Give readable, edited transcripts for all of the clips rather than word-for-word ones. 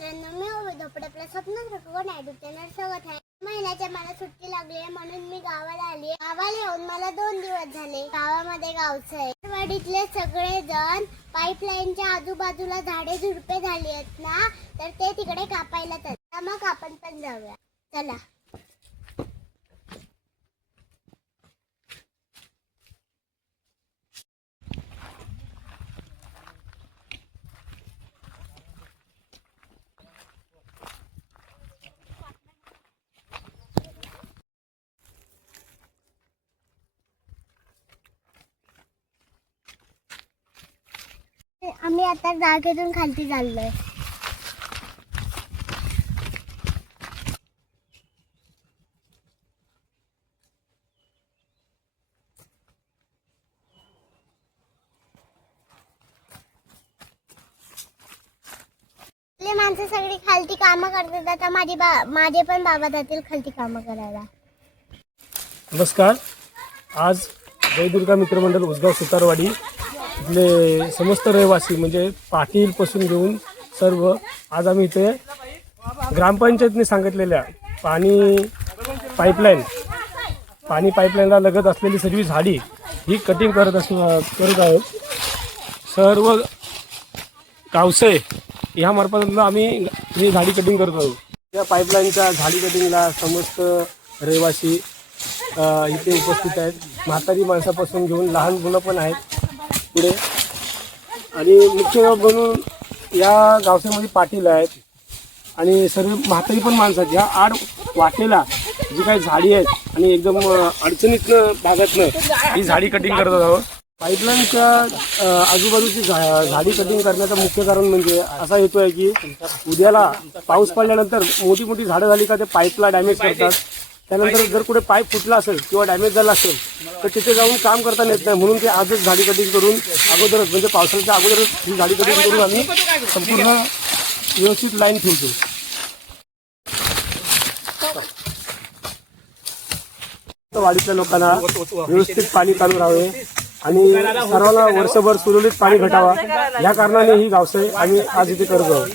मित्रांनो, मी धोपड आपल्या स्वप्नात रखवून ॲडव्हर्टायझर स्वागत आहे. महिन्याच्या मला सुट्टी लागली आहे म्हणून मी गावाला आली. गावाला येऊन मला 2 दिवस झाले. गावामध्ये गावचं आहे. वाडीतले सगळे जण पाईपलाईनच्या आजूबाजूला झाडे झुडपे झाली आहेत ना, तर ते तिकडे कापायला तर मग आपण पण जाऊया. चला. आम्ही आता जागेतून खालती चाललोय. आपली माणसं सगळी खालती कामं करतात. आता माझे पण बाबा जातील खालती कामं करायला. नमस्कार. आज जयदुर्गा मित्रमंडळ उसगाव सुतारवाडी इथले समस्त रहिवासी म्हणजे पाटील पासून घेऊन सर्व आज आम्ही इथे ग्रामपंचायतने सांगितलेल्या पाणी पाईपलाईनला लगत असलेली सर्व झाडी ही कटिंग करत आहोत. सर्व गावसे ह्या मार्फत आम्ही ही झाडी कटिंग करत आहोत. या पाईपलाईनच्या झाडी कटिंगला समस्त रहिवासी इथे उपस्थित आहेत. म्हातारी माणसापासून घेऊन लहान मुलं पण आहेत पुढे. आणि मुख्य म्हणून या गावसामध्ये पाटील आहेत आणि सर्व म्हातारी पण माणसं आहेत. या आड वाटेला जी काही झाडी आहेत आणि एकदम अडचणीतनं भागातनं ही झाडी कटिंग करत आहोत. पाईपलाईनच्या आजूबाजूची झाडी कटिंग करण्याचं मुख्य कारण म्हणजे असा हेतू आहे की उद्याला पाऊस पडल्यानंतर मोठी मोठी झाडं झाली का ते पाईपला डॅमेज करतात. त्यानंतर जर कुठे पाईप फुटला असेल किंवा डॅमेज झाला असेल तर तिथे जाऊन काम करता येत नाही. म्हणून ते आजच झाडी कटिंग करून अगोदरच म्हणजे पावसाळ्याच्या अगोदरच ही झाडी कटिंग करून आम्ही संपूर्ण व्यवस्थित लाईन ठेवतो. वाडीतल्या लोकांना व्यवस्थित पाणी चालू राहावे आणि सर्वांना वर्षभर सुरळीत पाणी घटावा या कारणाने ही गावसाई आम्ही आज इथे करत आहोत.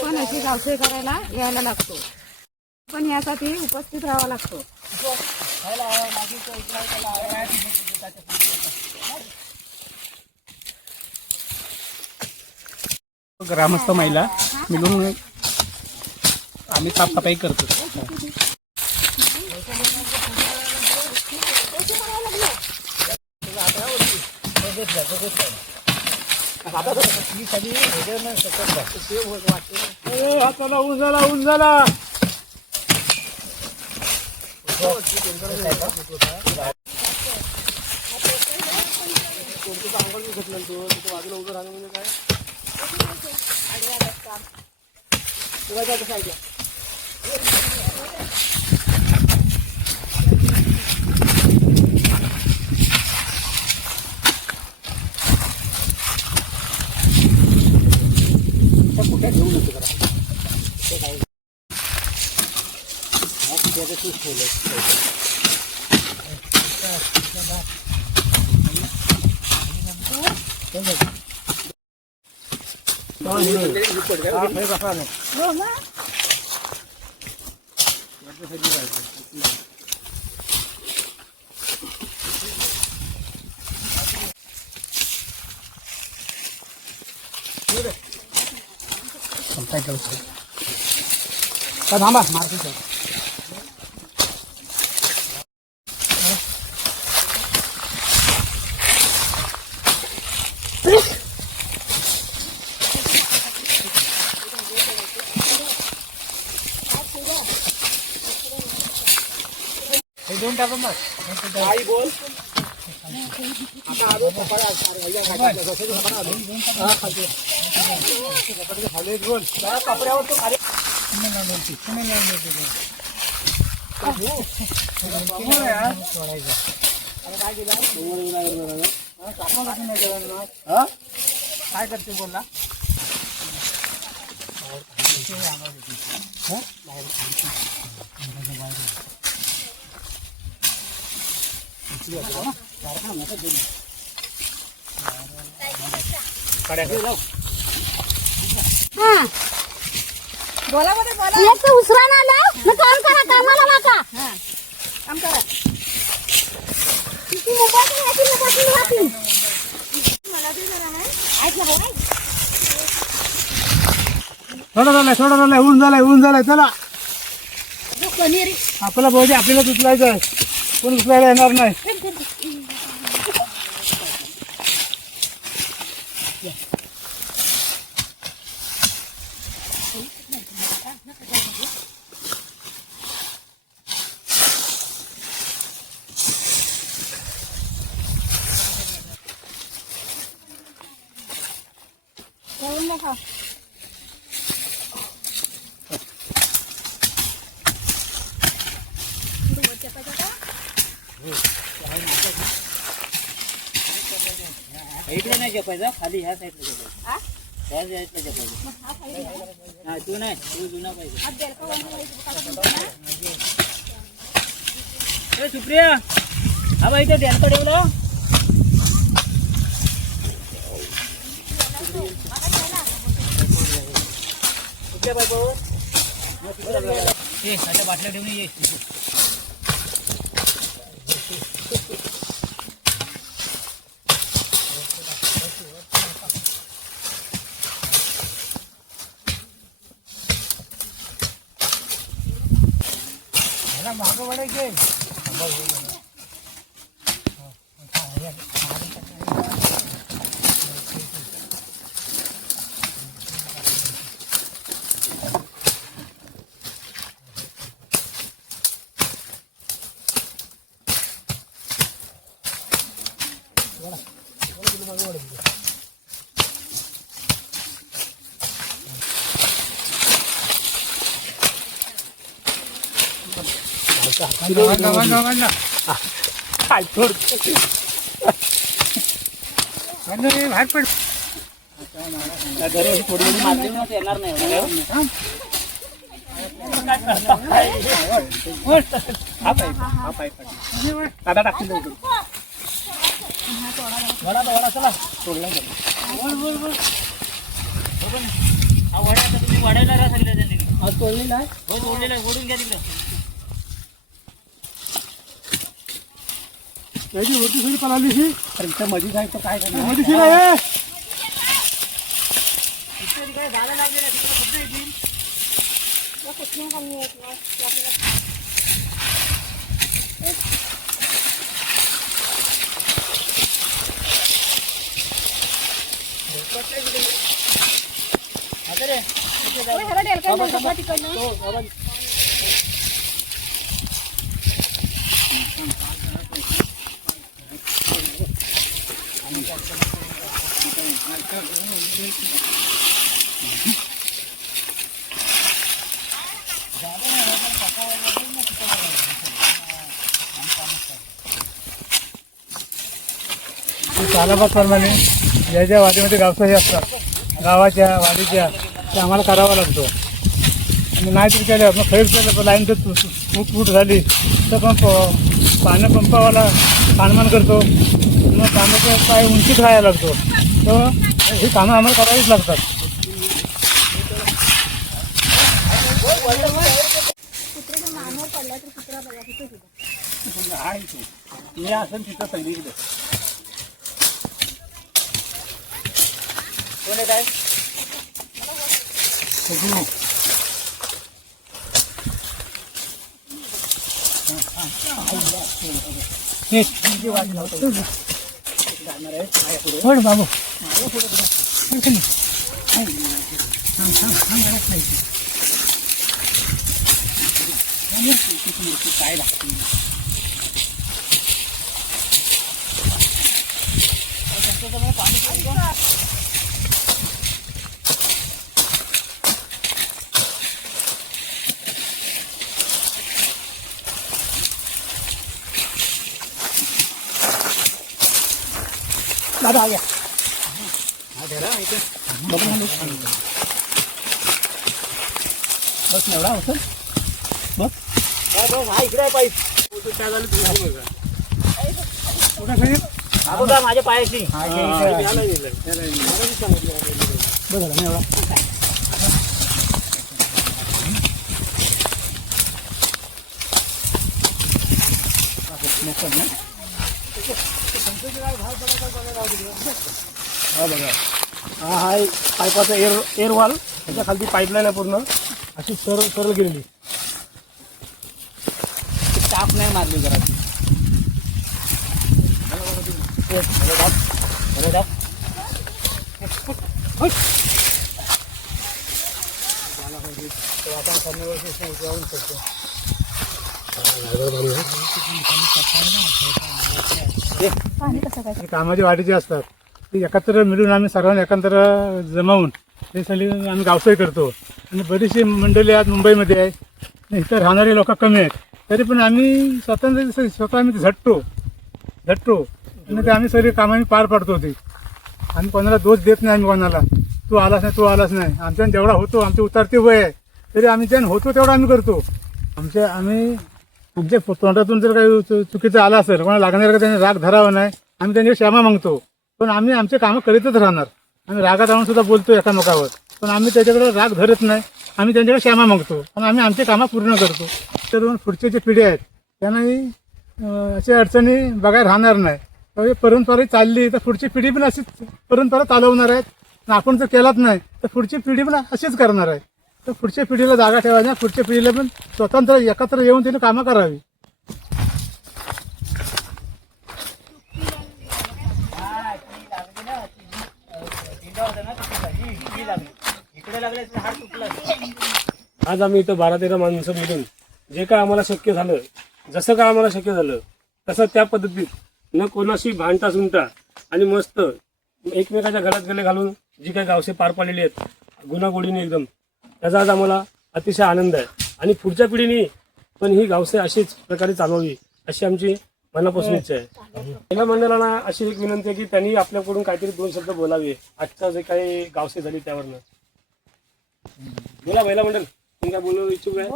पण अशी गावसे करायला यायला लागतो. पण यासाठी उपस्थित राहावा लागतो. ग्रामस्थ महिला मिळून आम्ही साफसफाई करतो. ऊन झाला बाजूला उभं राहणं म्हणजे काय कुठे घेऊन येतो थांबा मार्केट दोन टाका मग आई बोल आता आलो पकडा कपड्यावर तो काय करते बोलला बोला मध्ये बोला. एक तर उसरा ना आला मग काम करा कामाला वाका हा काम करा. किती मोबाईल याची नका वाकी मला बी जरा आहे. ऐक ना भाई थोडा झालाय ऊन झालाय चला पनीर आपल्याला बहुतेक आपल्याला उचलायचं आहे कोण उचलायला येणार नाही करून नका. इकडे नाही जपायचं खाली ह्या साईडला जपायचं ह्या साईडला जपायचं हा तू नाही तू जुना पाहिजे सुप्रिया हा बाई ते ध्यान पडवलं कुठल्या बायकोवर ये आता बाटल्या ठेवून ये मागं वडायचे बाहेर पड घरी थोडी मारली येणार नाही दादा टाकतील वडा चला सोडला हा वडा आता तुम्ही वाढायला राहा सगळ्या त्यांनी आज तोडलेला आहे हो तोडलेला आहे ओढून घ्या तिकडे होती थोडी पळाली त्यांच्या मध्ये जायचं काय करणार काय झालं लागले ना तिकडे कुठे येतील कालाबादप्रमाणे ज्या ज्या वाडीमध्ये गावसाही असतात गावाच्या वाडीच्या ते आम्हाला करावा लागतो आणि नाही तरी केलं मग खैर केलं लाईन जर फूट झाली तर पंप पाण्या पंपावाला पानमान करतो मग पाण्याचं पाय उंचीत राहायला लागतो तर ही कामं आम्हाला करावीच लागतात मी असं तिथं सगळीकडे कोण आहे काय बाबू काय लागते बस एवढा होतं बस हा इकडे आहे पाईप हा बघा माझ्या पायाशी हा बघा हा आहे पाईपाचा एअर वॉल, त्याच्या खालती पाईपलाईन आहे पूर्ण अशी सरळ गेलेली. टाप नाही मारली जरा कामाची वाढीची असतात ती एकत्र मिळून आम्ही सर्वांनी एकत्र जमावून ते सगळी आम्ही गावसाई करतो. आणि बरीचशी मंडळी आज मुंबईमध्ये आहे, इथं राहणारे लोक कमी आहेत, तरी पण आम्ही स्वतः आम्ही झटतो आणि ते आम्ही सगळी कामं आम्ही पार पाडतो. ती आम्ही कोणाला दोष देत नाही, आम्ही कोणाला तू आलास नाही. आमच्यानं जेवढा होतो, आमचे उतारते वय आहे तरी आम्ही ज्यानं होतो तेवढा आम्ही करतो. आमच्या तोंडातून जर काही चुकीचं आलं असेल, कोणाला लागणार त्यांनी राग धरावा नाही, आम्ही त्यांची क्षमा मागतो. पण आम्ही आमचे कामं करीतच राहणार. आम्ही रागात आणून सुद्धा बोलतो एकामेकावर, पण आम्ही त्याच्याकडे राग धरत नाही, आम्ही त्यांच्याकडे क्षमा मागतो आणि आम्ही आमची कामं पूर्ण करतो. तर पुढचे जे पिढी आहेत त्यांनाही अशा अडचणी बघायला राहणार नाही. तर परंपरा चालली तर पुढची पिढी पण अशीच परंपरा चालवणार आहेत. आणि आपण जर केलाच नाही तर पुढची पिढी पण अशीच करणार आहे. तर पुढच्या पिढीला जागा ठेवायची, पुढच्या पिढीला पण स्वतंत्र एकत्र येऊन तिने कामं करावी. इकडे लागले हात तुटला. आज आम्ही इथं 12-13 माणसं मिळून जे काय आम्हाला शक्य झालं, जसं काय आम्हाला शक्य झालं तसं त्या पद्धतीत न कोणाशी भांडता सुनता आणि मस्त एकमेकाच्या घरात गले घालून जी काही गावसे पार पाडलेली आहेत गुणागोडीने एकदम, त्याचा आज आम्हाला अतिशय आनंद आहे. आणि पुढच्या पिढीने पण ही गावसे अशीच प्रकारे चालवावी अशी आमची मनापासून इच्छा आहे. महिला मंडळाला अशी एक विनंती आहे की त्यांनी आपल्याकडून काहीतरी 2 शब्द बोलावे आजच्या जे काही गावसे झाली त्यावरनं. बोला महिला मंडळ, तुम्ही काय बोलू इच्छुक आहे?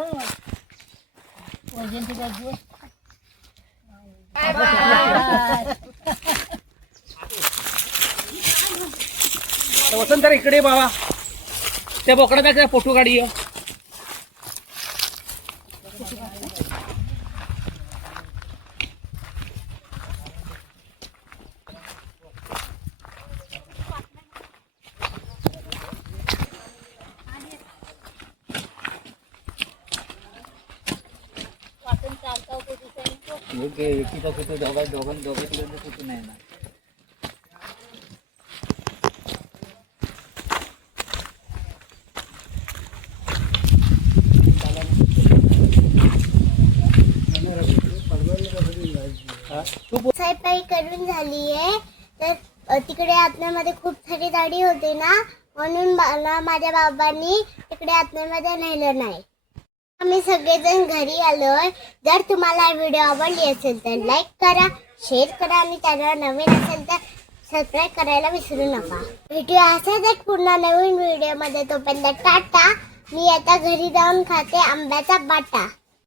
वसंत इकडे बाबा त्या बोकडाचा फोटो काढी. एकीचा फोटो दोघांचे फोटो नाही ना. साईपाई करून झाली आहे. तर तिकडे आत्म्यामध्ये खूप सारी झाडी होती ना, म्हणून मला माझ्या बाबांनी तिकडे आत्म्यामध्ये नेलं नाही. आम्ही सगळेजण घरी आलोय. जर तुम्हाला व्हिडिओ आवडली असेल तर लाईक करा, शेअर करा आणि चॅनल नवीन असेल तर सबस्क्राईब करायला विसरू नका. व्हिडिओ असाच एक पुन्हा नवीन व्हिडिओमध्ये. तोपर्यंत टाटा. मी आता घरी जाऊन खाते आंब्याचा बाटा.